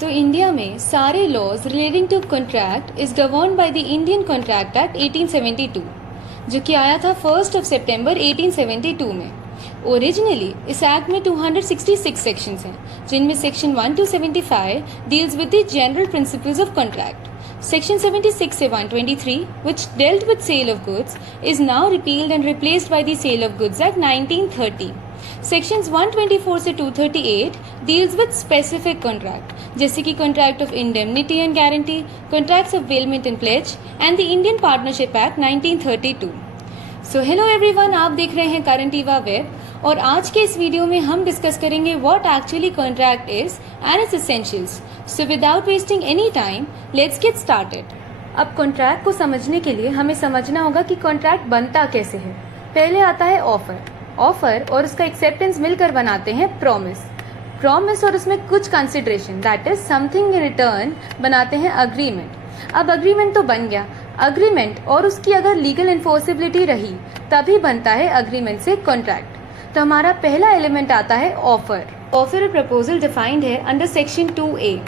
तो इंडिया में सारे laws relating to contract is govern by the Indian contract act 1872, जो कि आया था 1 सितंबर 1872 में। ओरिजिनली इस एक्ट में 266 सेक्शंस हैं, जिनमें section 1 to 75 deals with the general principles of contract. Section 76 से 123, which dealt with sale of goods, is now repealed and replaced by the Sale of Goods Act 1930. Sections 124 से 238 deals with specific contract, जैसे कि Contract of Indemnity and Guarantee, Contracts of Bailment and Pledge, and the Indian Partnership Act 1932. So hello everyone, आप देख रहे हैं current Eva web, और आज के इस वीडियो में हम डिस्कस करेंगे what actually contract is and it's essentials. So without wasting any time, let's get started. अब कॉन्ट्रैक्ट को समझने के लिए हमें समझना होगा कि कॉन्ट्रैक्ट बनता कैसे है। पहले आता है ऑफर और उसका एक्सेप्टेंस मिलकर बनाते हैं प्रॉमिस और उसमें कुछ consideration, that is something in return, बनाते हैं अग्रीमेंट। अब अग्रीमेंट तो बन गया, अग्रीमेंट और उसकी अगर लीगल इन्फोर्सिबिलिटी रही तभी बनता है अग्रीमेंट से कॉन्ट्रैक्ट। तो हमारा पहला एलिमेंट आता है ऑफर और प्रपोजल डिफाइंड है अंडर सेक्शन 2A।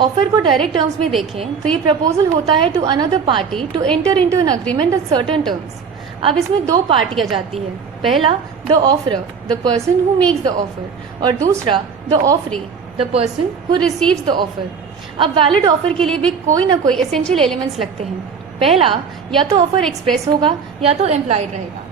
ऑफर को डायरेक्ट टर्म्स में देखें तो ये प्रपोजल होता है to another party to enter into an agreement of certain terms. अब इसमें दो पार्टियां जाती है, पहला the offerer, the person who makes the offer, और दूसरा the offeree, the person who receives the offer. अब वैलिड ऑफर के लिए भी कोई ना कोई एसेंशियल एलिमेंट्स लगते हैं। पहला, या तो ऑफर एक्सप्रेस होगा या तो इम्प्लाइड रहेगा।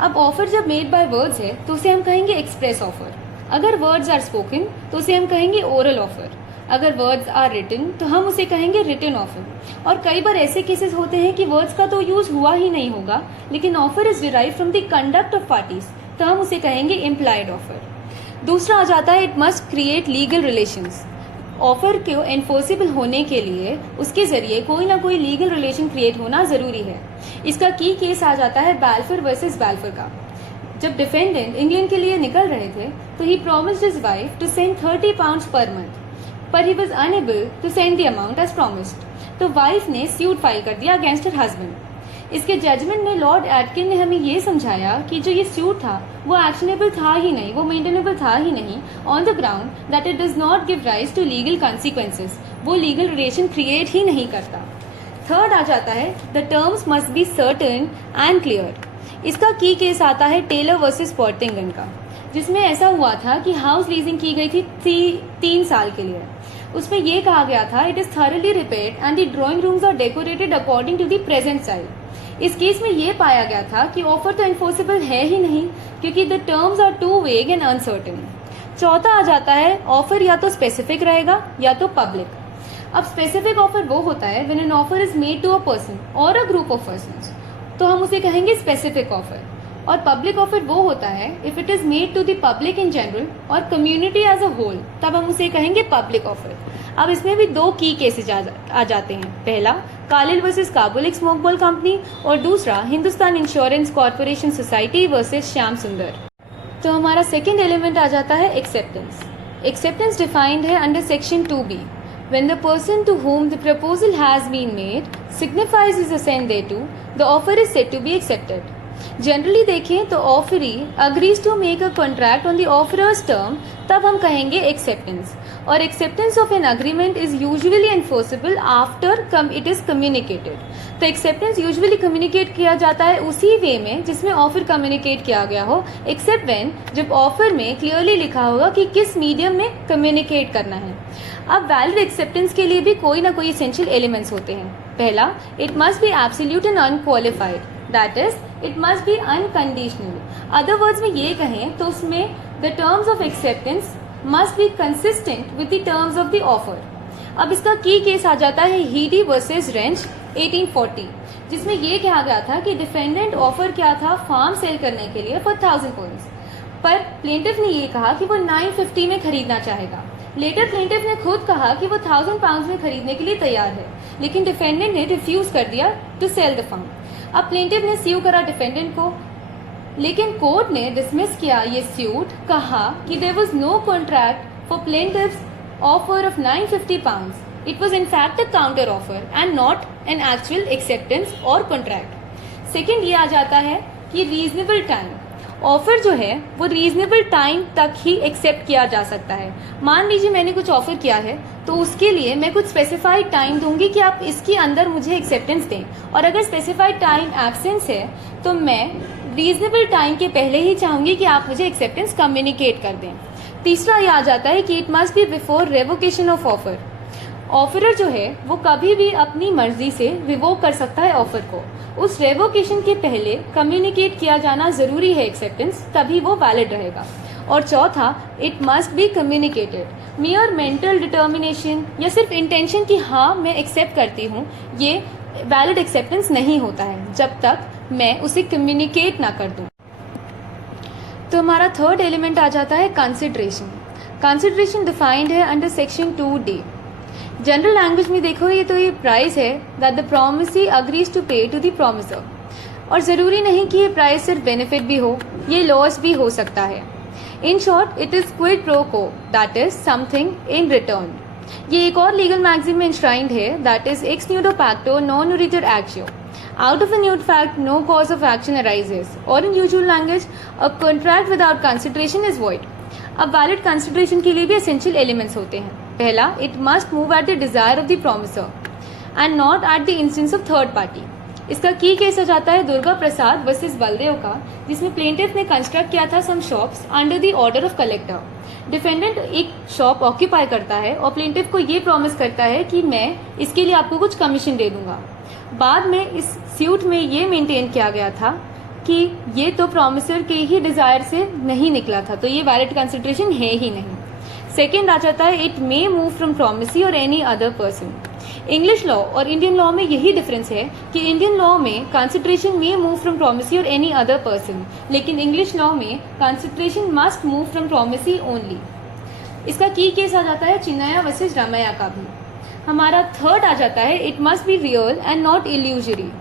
अब ऑफर जब मेड बाय वर्ड्स है तो उसे हम कहेंगे एक्सप्रेस ऑफर। अगर वर्ड्स आर स्पोकन तो उसे हम कहेंगे ओरल ऑफर। अगर वर्ड्स आर रिटन तो हम उसे कहेंगे रिटन ऑफर। और कई बार ऐसे केसेस होते हैं कि वर्ड्स का तो यूज हुआ ही नहीं होगा, लेकिन offer is derive from the conduct of parties, तो हम उसे कहेंगे इम्प्लाइड ऑफर। दूसरा आ जाता है it must create legal relations. Offer को एनफोर्सेबल होने के लिए उसके जरिए कोई ना कोई लीगल रिलेशन क्रिएट होना जरूरी है। इसका की केस आ जाता है बैल्फोर वर्सेस बैल्फोर का। जब डिफेंडेंट इंग्लैंड के लिए निकल रहे थे तो he promised his wife to send 30 pounds per month, पर he was unable to send the amount as promised. तो वाइफ ने सूट फाइल कर दिया अगेंस्ट हर हस्बैंड। इसके जजमेंट में लॉर्ड एटकिन ने हमें ये समझाया कि जो ये सूट था वो एक्शनेबल था ही नहीं, वो मेंटेनेबल था ही नहीं, on the ground that it does not give rise to legal consequences, वो लीगल रिलेशन क्रिएट ही नहीं करता। थर्ड आ जाता है the terms must be certain and clear. इसका की केस आता है टेलर वर्सेस पॉटिंगन का, जिसमें ऐसा हुआ था कि हाउस लीजिंग की गई थी 3 साल के लिए। उसमें यह कहा गया था it is thoroughly repaired and the drawing rooms are decorated according to the present style. इस केस में यह पाया गया था कि ऑफर तो एनफोर्सेबल है ही नहीं, क्योंकि द टर्म्स आर टू वेग एंड अनसर्टेन। चौथा आ जाता है ऑफर या तो स्पेसिफिक रहेगा या तो पब्लिक। अब स्पेसिफिक ऑफर वो होता है when an offer is made to a person और अ ग्रुप ऑफ पर्सन्स, तो हम उसे कहेंगे स्पेसिफिक ऑफर। और पब्लिक ऑफर वो होता है if it is made to the public in general और कम्युनिटी एज अ होल, तब हम उसे कहेंगे पब्लिक ऑफर। अब इसमें भी 2 की केसेस आ जाते हैं, पहला Carlill versus Carbolic Smoke Ball Company और दूसरा Hindustan insurance corporation society versus Shyam Sundar. तो हमारा सेकेंड एलिमेंट आ जाता है एक्सेप्टेंस। एक्सेप्टेंस डिफाइंड है under section 2B। When the person to whom the proposal has been made signifies his assent thereto, the offer is said to be accepted. Generally देखें तो offeree agrees to make a contract on the offeror's term, तब हम कहेंगे acceptance. और acceptance of an agreement is usually enforceable after it is communicated. तो acceptance usually communicate किया जाता है उसी वे में जिसमें ऑफर कम्युनिकेट किया गया हो, एक्सेप्ट व्हेन जब ऑफर में क्लियरली लिखा होगा कि किस मीडियम में कम्युनिकेट करना है। अब वैलिड एक्सेप्टेंस के लिए भी कोई ना कोई एसेंशियल एलिमेंट्स होते हैं। पहला, it must be absolute and unqualified, that is it must be unconditional. Other words में ये कहें तो उसमें the terms of acceptance must be consistent with the terms of the offer. अब इसका की केस आ जाता है हीडी वर्सेस रेंच 1840, जिसमें यह कहा गया था कि डिफेंडेंट ऑफर क्या था फार्म सेल करने के लिए फॉर 1000 pounds, पर प्लेंटिफ ने यह कहा कि वो 950 में खरीदना चाहेगा। लेटर प्लेंटिफ ने खुद कहा कि वो 1000 pounds में खरीदने के लिए तैयार है, लेकिन डिफेंडेंट ने रिफ्यूज कर दिया टू सेल द फार्म। अब प्लेंटिफ ने स्यू करा डिफेंडेंट को, लेकिन कोर्ट ने डिसमिस किया ये सूट, कहा कि there was no contract for plaintiff's offer of 950 pounds. It was in fact a counter offer and not an actual acceptance or contract. Second ये आ जाता है कि रीजनेबल टाइम। ऑफर जो है वो रीजनेबल टाइम तक ही एक्सेप्ट किया जा सकता है। मान लीजिए मैंने कुछ ऑफर किया है तो उसके लिए मैं कुछ स्पेसिफाइड टाइम दूंगी कि आप इसके अंदर मुझे एक्सेप्टेंस दें, और अगर स्पेसिफाइड टाइम एब्सेंस है तो मैं रीजनेबल टाइम के पहले ही चाहूंगी कि आप मुझे एक्सेप्टेंस कम्युनिकेट कर दें। तीसरा ये आ जाता है कि it must be before revocation of offer. Offeror जो है वो कभी भी अपनी मर्जी से रिवोक कर सकता है ऑफर को। उस रेवोकेशन के पहले कम्युनिकेट किया जाना जरूरी है एक्सेप्टेंस, तभी वो वैलिड रहेगा। और चौथा, it must be communicated. मियर mental determination या सिर्फ इंटेंशन कि हाँ मैं एक्सेप्ट करती हूँ, ये वैलिड एक्सेप्टेंस नहीं होता है जब तक मैं उसे कम्युनिकेट ना कर दूँ। तो हमारा थर्ड एलिमेंट आ जाता है कंसिडरेशन। कंसिडरेशन डिफाइंड है under section 2D। General language में देखो तो ये प्राइस है that the promisee agrees to पे टू द प्रॉमिसर। और ज़रूरी नहीं कि ये प्राइस सिर्फ बेनिफिट भी हो, ये लॉस भी हो सकता है। In short it is quid pro quo, that is something in return. ये एक और लीगल मैगजीन में इंश्राइंड है, that is ex nudo pacto non oritur actio. Out of a nude fact, no cause of action arises, or in usual language, a contract without consideration is void. अब valid consideration के लिए भी essential elements होते हैं। पहला, it must move at the desire of the promiser and not at the instance of third party. इसका की case आ जाता है दुर्गा प्रसाद वर्सेस बलदेव का, जिसमें प्लेंटिफ ने कंस्ट्रक्ट किया था some shops under the order of collector. Defendant एक शॉप ऑक्यूपाई करता है और प्लेंटिफ को ये प्रॉमिस करता है कि मैं इसके लिए आपको कुछ कमीशन दे दूंगा। बाद में इस स्यूट में ये मेंटेन किया गया था कि ये तो प्रॉमिसर के ही डिजायर से नहीं निकला था, तो ये वैलिड कंसिडरेशन है ही नहीं। सेकेंड आ जाता है it may move from promisee or any other person. English law और इंडियन लॉ में यही डिफरेंस है कि इंडियन लॉ में consideration may move from promisee or any other person, लेकिन इंग्लिश लॉ में consideration must move from promisee only. इसका की केस आ जाता है चिन्नया वर्सेस रामैया का भी। हमारा थर्ड आ जाता है it must be real and not illusory.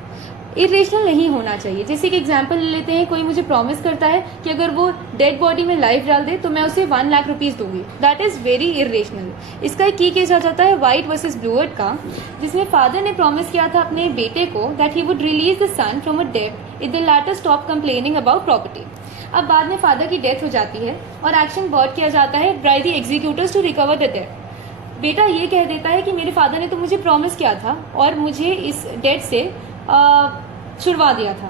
Irrational नहीं होना चाहिए। जैसे कि एग्जांपल ले लेते हैं, कोई मुझे प्रॉमिस करता है कि अगर वो डेड बॉडी में लाइफ डाल दे तो मैं उसे 1 लाख रुपीज दूंगी, दैट इज वेरी इरेशनल। इसका एक की केस आ जाता है वाइट वर्सेस ब्लूअर्ड का, जिसमें फादर ने प्रॉमिस किया था अपने बेटे को that he would release the son from a डेब्ट if the latter stop complaining about property. अब बाद में फादर की डेथ हो जाती है और एक्शन बर्ट किया जाता है by the executors to recover the debt. बेटा ये कह देता है कि मेरे फादर ने तो मुझे प्रॉमिस किया था और मुझे इस डेट से छुड़वा दिया था।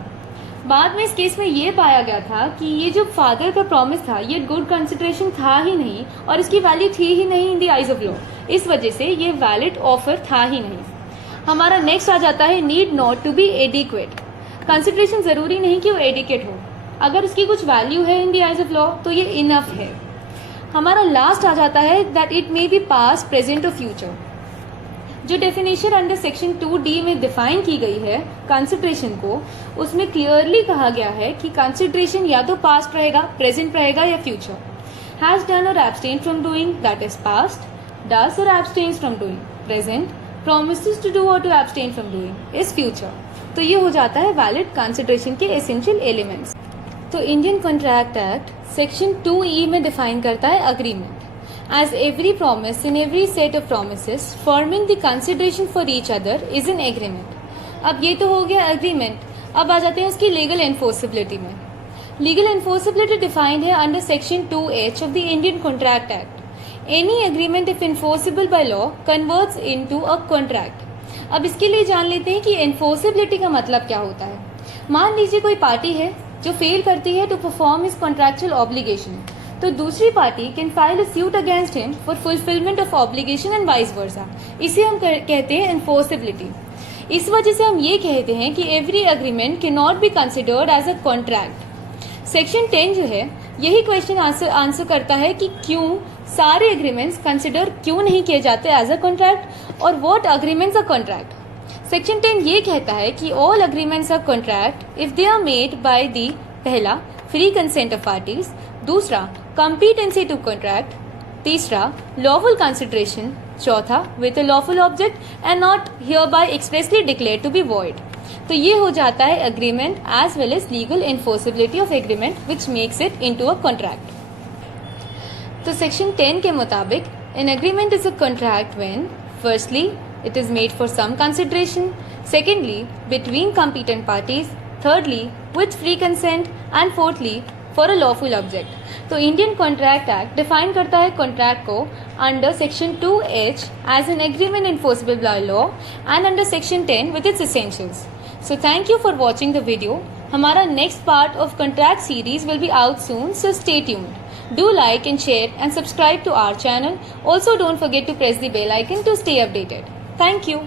बाद में इस केस में ये पाया गया था कि ये जो फादर का प्रॉमिस था ये गुड कंसिडरेशन था ही नहीं और इसकी वैल्यू थी ही नहीं in the eyes of law. इस वजह से ये वैलिड ऑफर था ही नहीं। हमारा नेक्स्ट आ जाता है need not to be adequate. Consideration जरूरी नहीं कि वो एडिकेट हो, अगर उसकी कुछ वैल्यू है in the eyes of law तो ये इनफ है। हमारा लास्ट आ जाता है that it may be past, present और फ्यूचर। जो डेफिनेशन अंडर सेक्शन 2D में डिफाइन की गई है कंसिडरेशन को, उसमें क्लियरली कहा गया है कि कंसिडरेशन या तो पास्ट रहेगा, प्रेजेंट रहेगा या future. Has done or abstain from doing, that is past. Does or abstains from doing, present. Promises to do or to abstain from doing is future. तो ये हो जाता है वैलिड कंसिडरेशन के एसेंशियल एलिमेंट्स। तो Indian contract Act section 2E में define करता है agreement as every promise in every set of promises forming the consideration for each other is an agreement। अब ये तो हो गया agreement। अब आ जाते हैं उसकी legal enforceability में। Legal enforceability defined है under section 2H of the Indian Contract Act। Any agreement if enforceable by law converts into a contract। अब इसके लिए जान लेते हैं कि enforceability का मतलब क्या होता है। मान लीजिए कोई पार्टी है जो फेल करती है to perform his contractual obligation, तो दूसरी party can file a suit against him for fulfilment of obligation and vice versa. इसे हम कहते हैं एनफोर्सेबिलिटी। इस वजह से हम ये कहते हैं कि every agreement can not be considered as a contract. Section 10 जो है यही क्वेश्चन आंसर करता है कि क्यों सारे एग्रीमेंट्स कंसिडर क्यों नहीं किए जाते एज अ कॉन्ट्रैक्ट और what agreements are contract. Section 10 ये कहता है कि all agreements are contract if they are made by the पहला फ्री कंसेंट ऑफ पार्टीज, दूसरा कंपीटेंसी टू कॉन्ट्रैक्ट, तीसरा लॉफुल कंसिडरेशन, चौथा with a lawful object and not hereby expressly declare to be void. तो ये हो जाता है agreement as well as legal enforceability of agreement which makes it into a contract. तो section 10 के मुताबिक an agreement is a contract when firstly it is made for some consideration, secondly between competent parties, thirdly with free consent, and fourthly for a lawful object. तो Indian contract act define करता है contract को under section 2H as an agreement enforceable by law and under section 10 with its essentials. So thank you for watching the video. हमारा next part of contract series will be out soon, so stay tuned. Do like and share and subscribe to our channel. Also don't forget to press the bell icon to stay updated. Thank you.